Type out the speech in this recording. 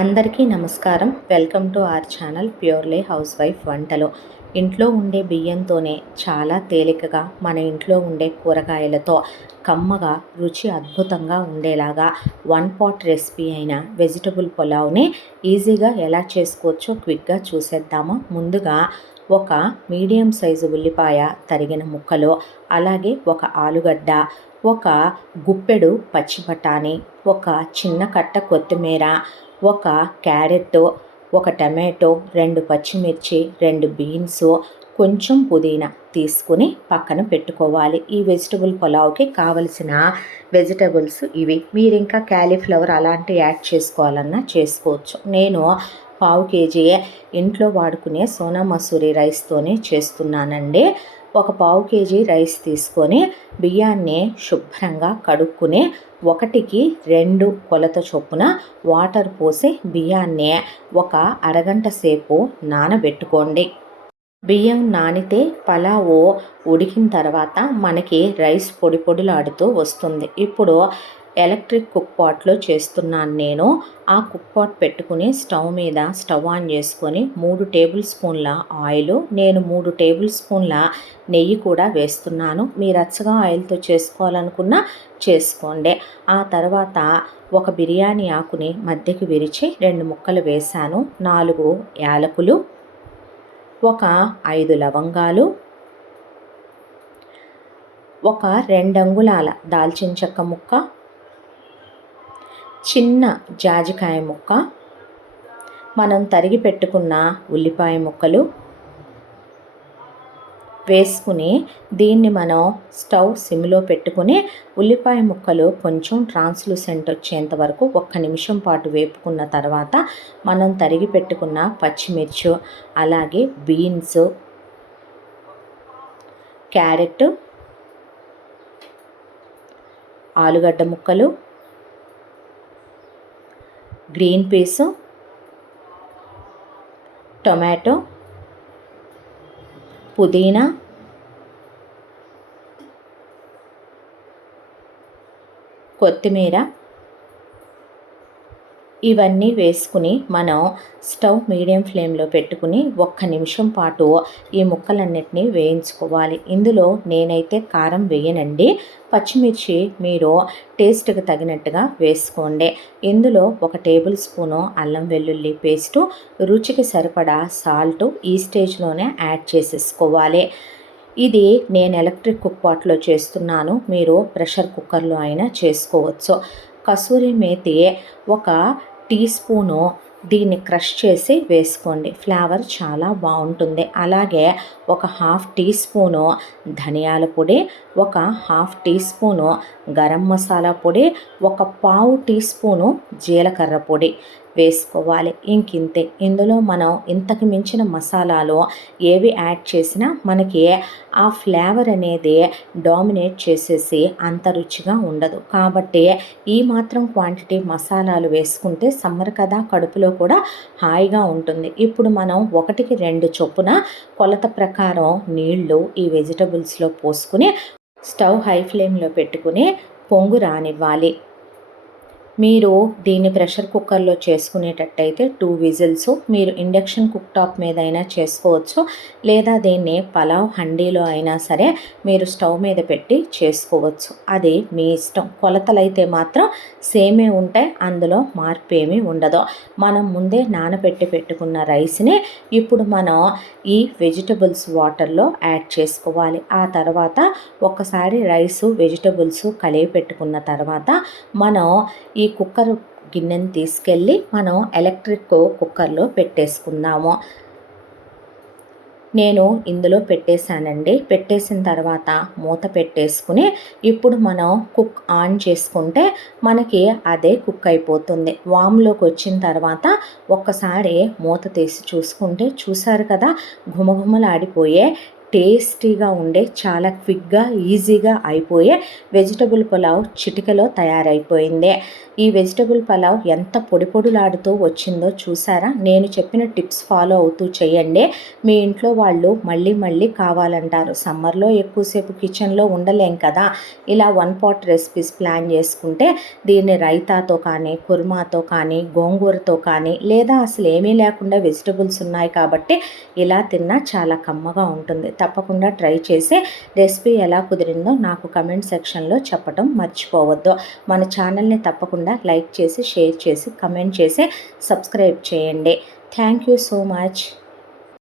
అందరికీ నమస్కారం. Welcome to our channel purely housewife వంటలు. ఇంట్లో ఉండే బియ్యంతోనే చాలా తేలికగా మన ఇంట్లో ఉండే కూరగాయలతో కమ్మగా రుచి అద్భుతంగా ఉండేలాగా వన్ పాట్ రెసిపీ అయిన వెజిటబుల్ పులావ్ని ఈజీగా ఎలా చేసుకోవచ్చో క్విక్గా చూసేద్దాము? ముందుగా ఒక మీడియం సైజు ఉల్లిపాయ తరిగిన ముక్కలు అలాగే ఒక ఆలుగడ్డ ఒక గుప్పెడు పచ్చి బఠానీ ఒక చిన్న కట్ట కొత్తిమీర ఒక క్యారెట్ ఒక టమాటో రెండు పచ్చిమిర్చి రెండు బీన్స్ కొంచెం పుదీనా తీసుకుని పక్కన పెట్టుకోవాలి. ఈ వెజిటబుల్ పులావ్కి కావలసిన వెజిటబుల్స్ ఇవి. మీరు ఇంకా క్యాలీఫ్లవర్ అలాంటివి యాడ్ చేసుకోవాలన్నా చేసుకోవచ్చు. నేను పావు కేజీ ఇంట్లో వాడుకునే సోనా మసూరి రైస్తోనే చేస్తున్నానండి. ఒక పావు కేజీ రైస్ తీసుకొని బియ్యాన్ని శుభ్రంగా కడుక్కుని ఒకటికి రెండు కొలత చొప్పున వాటర్ పోసి బియ్యాన్ని ఒక అరగంట సేపు నానబెట్టుకోండి. బియ్యం నానితే పలావు ఉడికిన తర్వాత మనకి రైస్ పొడి పొడిలాడుతూ వస్తుంది. ఇప్పుడు ఎలక్ట్రిక్ కుక్ పాట్లో చేస్తున్నాను నేను. ఆ కుక్ పాట్ పెట్టుకుని స్టవ్ మీద స్టవ్ ఆన్ చేసుకొని మూడు టేబుల్ స్పూన్ల ఆయిల్ నేను మూడు టేబుల్ స్పూన్ల నెయ్యి కూడా వేస్తున్నాను. మీరు అచ్చగా ఆయిల్తో చేసుకోవాలనుకున్నా చేసుకోండి. ఆ తర్వాత ఒక బిర్యానీ ఆకుని మధ్యకి విరిచి రెండు ముక్కలు వేశాను. నాలుగు యాలకులు ఒక ఐదు లవంగాలు ఒక రెండంగుళాల దాల్చిన చెక్క ముక్క చిన్న జాజికాయ ముక్క మనం తరిగి పెట్టుకున్న ఉల్లిపాయ ముక్కలు వేసుకుని దీన్ని మనం స్టవ్ సిమ్లో పెట్టుకుని ఉల్లిపాయ ముక్కలు కొంచెం ట్రాన్స్లూసెంట్ వచ్చేంత వరకు ఒక్క నిమిషం పాటు వేపుకున్న తర్వాత మనం తరిగి పెట్టుకున్న పచ్చిమిర్చి అలాగే బీన్స్ క్యారెట్ ఆలుగడ్డ ముక్కలు గ్రీన్ పీసు టొమాటో పుదీనా కొత్తిమీర. ఇవన్నీ వేసుకుని మనం స్టవ్ మీడియం ఫ్లేమ్లో పెట్టుకుని ఒక్క నిమిషం పాటు ఈ ముక్కలన్నిటినీ వేయించుకోవాలి. ఇందులో నేనైతే కారం వేయనండి. పచ్చిమిర్చి మీరు టేస్ట్కి తగినట్టుగా వేసుకోండి. ఇందులో ఒక టేబుల్ స్పూను అల్లం వెల్లుల్లి పేస్టు రుచికి సరిపడా సాల్ట్ ఈ స్టేజ్లోనే యాడ్ చేసేసుకోవాలి. ఇది నేను ఎలక్ట్రిక్ కుక్ పాట్లో చేస్తున్నాను. మీరు ప్రెషర్ కుక్కర్లో అయినా చేసుకోవచ్చు. కసూరి మేతి ఒక టీ స్పూను దీన్ని క్రష్ చేసి వేసుకోండి. ఫ్లేవర్ చాలా బాగుంటుంది. అలాగే ఒక హాఫ్ టీ స్పూను ధనియాల పొడి ఒక half teaspoon garam masala పొడి ఒక పావు టీ స్పూను జీలకర్ర పొడి వేసుకోవాలి. ఇంకింతే. ఇందులో మనం ఇంతకు మించిన మసాలాలు ఏవి యాడ్ చేసినా మనకి ఆ ఫ్లేవర్ అనేది డామినేట్ చేసేసి అంత రుచిగా ఉండదు. కాబట్టి ఈ మాత్రం క్వాంటిటీ మసాలాలు వేసుకుంటే సమ్మర్ కదా కడుపులో కూడా హాయిగా ఉంటుంది. ఇప్పుడు మనం ఒకటికి రెండు చొప్పున కొలత ప్రకారం నీళ్ళు ఈ వెజిటబుల్స్లో పోసుకుని స్టవ్ హై ఫ్లేమ్లో పెట్టుకుని పొంగు రానివ్వాలి. మీరు దీన్ని ప్రెషర్ కుక్కర్లో చేసుకునేటట్టయితే టూ విజిల్స్ మీరు ఇండక్షన్ కుక్ టాప్ మీద అయినా చేసుకోవచ్చు. లేదా దీన్ని పలావ్ హండీలో అయినా సరే మీరు స్టవ్ మీద పెట్టి చేసుకోవచ్చు. అది మీ ఇష్టం. కొలతలైతే మాత్రం సేమే ఉంటాయి అందులో మార్పు ఏమీ ఉండదు. మనం ముందే నానబెట్టి పెట్టుకున్న రైస్ని ఇప్పుడు మనం ఈ వెజిటబుల్స్ వాటర్లో యాడ్ చేసుకోవాలి. ఆ తర్వాత ఒకసారి రైసు వెజిటబుల్స్ కలిపి పెట్టుకున్న తర్వాత మనం ఈ కుక్కర్ గిన్నెని తీసుకెళ్ళి మనం ఎలక్ట్రిక్ కుక్కర్లో పెట్టేసుకుందాము. నేను ఇందులో పెట్టేశానండి. పెట్టేసిన తర్వాత మూత పెట్టేసుకుని ఇప్పుడు మనం కుక్ ఆన్ చేసుకుంటే మనకి అదే కుక్ అయిపోతుంది. వామ్లోకి వచ్చిన తర్వాత ఒక్కసారి మూత తీసి చూసుకుంటే చూసారు కదా ఘుమఘుమలాడిపోయే టేస్టీగా ఉండే చాలా క్విక్గా ఈజీగా అయిపోయే వెజిటబుల్ పులావ్ చిటికలో తయారైపోయింది. ఈ వెజిటబుల్ పలావ్ ఎంత పొడి పొడులాడుతూ వచ్చిందో చూసారా? నేను చెప్పిన టిప్స్ ఫాలో అవుతూ చేయండి. మీ ఇంట్లో వాళ్ళు మళ్ళీ మళ్ళీ కావాలంటారు. సమ్మర్లో ఎక్కువసేపు కిచెన్లో ఉండలేం కదా. ఇలా వన్ పాట్ రెసిపీస్ ప్లాన్ చేసుకుంటే దీన్ని రైతాతో కానీ కుర్మాతో కానీ గోంగూరతో కానీ లేదా అసలు ఏమీ లేకుండా వెజిటబుల్స్ ఉన్నాయి కాబట్టి ఇలా తిన్నా చాలా కమ్మగా ఉంటుంది. తప్పకుండా ట్రై చేసి రెసిపీ ఎలా కుదిరిందో నాకు కమెంట్ సెక్షన్లో చెప్పడం మర్చిపోవద్దు. మన ఛానల్ని తప్పకుండా లైక్ చేసి షేర్ చేసి కమెంట్ చేసి సబ్స్క్రైబ్ చేయండి. Thank you so much.